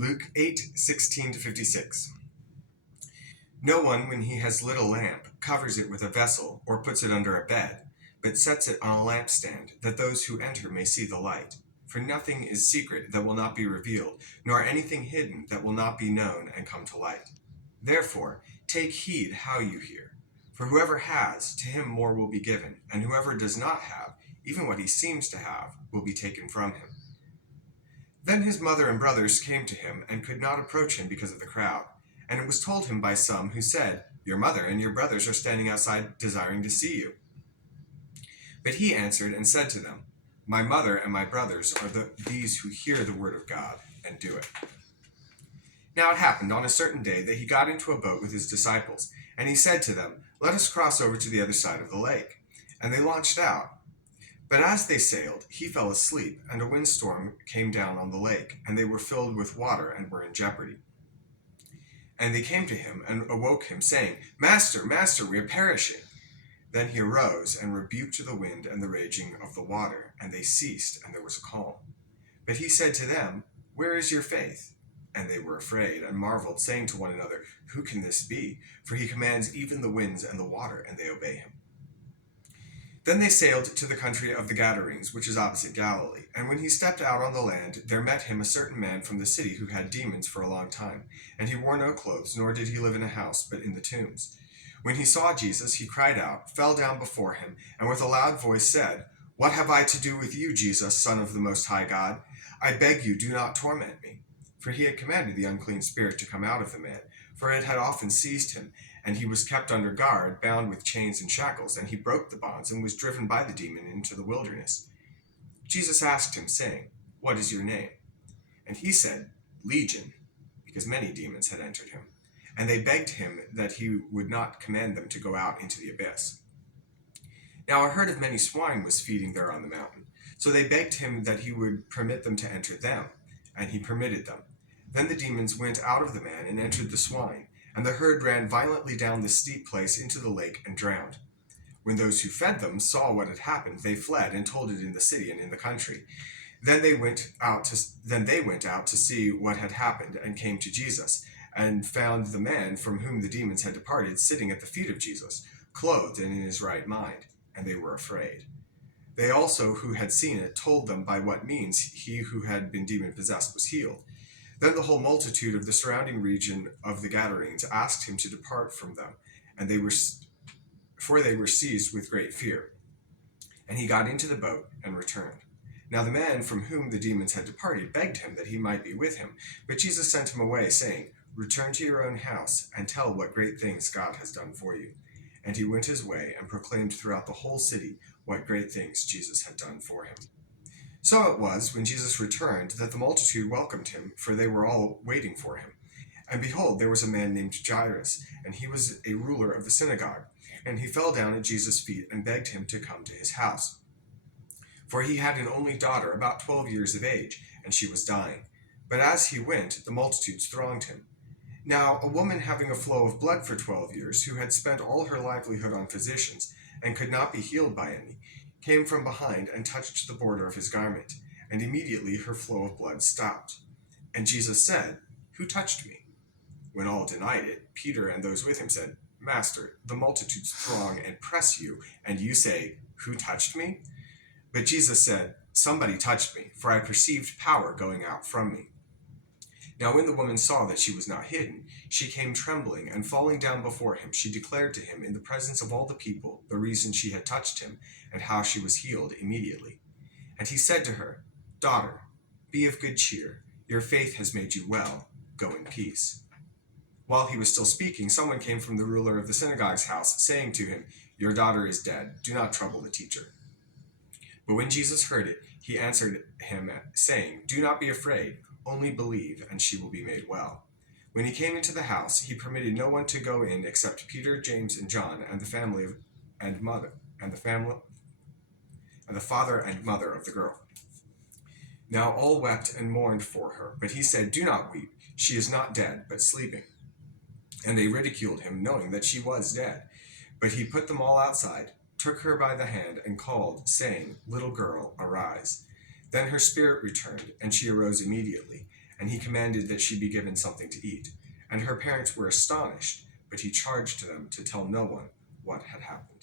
Luke 8:16-56. No one, when he has lit a lamp, covers it with a vessel or puts it under a bed, but sets it on a lampstand, that those who enter may see the light. For nothing is secret that will not be revealed, nor anything hidden that will not be known and come to light. Therefore, take heed how you hear. For whoever has, to him more will be given, and whoever does not have, even what he seems to have, will be taken from him. Then his mother and brothers came to him and could not approach him because of the crowd. And it was told him by some who said, "Your mother and your brothers are standing outside desiring to see you." But he answered and said to them, "My mother and my brothers are these who hear the word of God and do it." Now it happened on a certain day that he got into a boat with his disciples, and he said to them, "Let us cross over to the other side of the lake." And they launched out. But as they sailed, he fell asleep, and a windstorm came down on the lake, and they were filled with water and were in jeopardy. And they came to him and awoke him, saying, "Master, Master, we are perishing." Then he arose and rebuked the wind and the raging of the water, and they ceased, and there was a calm. But he said to them, "Where is your faith?" And they were afraid and marveled, saying to one another, "Who can this be? For he commands even the winds and the water, and they obey him." Then they sailed to the country of the Gadarenes, which is opposite Galilee. And when he stepped out on the land, there met him a certain man from the city who had demons for a long time. And he wore no clothes, nor did he live in a house, but in the tombs. When he saw Jesus, he cried out, fell down before him, and with a loud voice said, "What have I to do with you, Jesus, Son of the Most High God? I beg you, do not torment me." For he had commanded the unclean spirit to come out of the man, for it had often seized him, and he was kept under guard, bound with chains and shackles, and he broke the bonds and was driven by the demon into the wilderness. Jesus asked him, saying, "What is your name?" And he said, "Legion," because many demons had entered him. And they begged him that he would not command them to go out into the abyss. Now a herd of many swine was feeding there on the mountain. So they begged him that he would permit them to enter them, and he permitted them. Then the demons went out of the man and entered the swine, and the herd ran violently down the steep place into the lake and drowned. When those who fed them saw what had happened, they fled and told it in the city and in the country. Then they went out to see what had happened, and came to Jesus, and found the man from whom the demons had departed sitting at the feet of Jesus, clothed and in his right mind, and they were afraid. They also who had seen it told them by what means he who had been demon-possessed was healed. Then the whole multitude of the surrounding region of the Gadarenes asked him to depart from them, and they were seized with great fear. And he got into the boat and returned. Now the man from whom the demons had departed begged him that he might be with him, but Jesus sent him away, saying, "Return to your own house, and tell what great things God has done for you." And he went his way and proclaimed throughout the whole city what great things Jesus had done for him. So it was, when Jesus returned, that the multitude welcomed him, for they were all waiting for him. And behold, there was a man named Jairus, and he was a ruler of the synagogue. And he fell down at Jesus' feet and begged him to come to his house. For he had an only daughter, about 12 years of age, and she was dying. But as he went, the multitudes thronged him. Now a woman having a flow of blood for 12 years, who had spent all her livelihood on physicians, and could not be healed by any, came from behind and touched the border of his garment, and immediately her flow of blood stopped. And Jesus said, "Who touched me?" When all denied it, Peter and those with him said, "Master, the multitudes throng and press you, and you say, 'Who touched me?'" But Jesus said, "Somebody touched me, for I perceived power going out from me." Now when the woman saw that she was not hidden, she came trembling, and falling down before him, she declared to him in the presence of all the people the reason she had touched him, and how she was healed immediately. And he said to her, "Daughter, be of good cheer. Your faith has made you well. Go in peace." While he was still speaking, someone came from the ruler of the synagogue's house, saying to him, "Your daughter is dead. Do not trouble the teacher." But when Jesus heard it, he answered him, saying, "Do not be afraid. Only believe, and she will be made well." When he came into the house, he permitted no one to go in except Peter, James, and John, and the father and mother of the girl. Now all wept and mourned for her, but he said, "Do not weep. She is not dead, but sleeping." And they ridiculed him, knowing that she was dead. But he put them all outside, took her by the hand, and called, saying, "Little girl, arise." Then her spirit returned, and she arose immediately. and he commanded that she be given something to eat. And her parents were astonished, but he charged them to tell no one what had happened.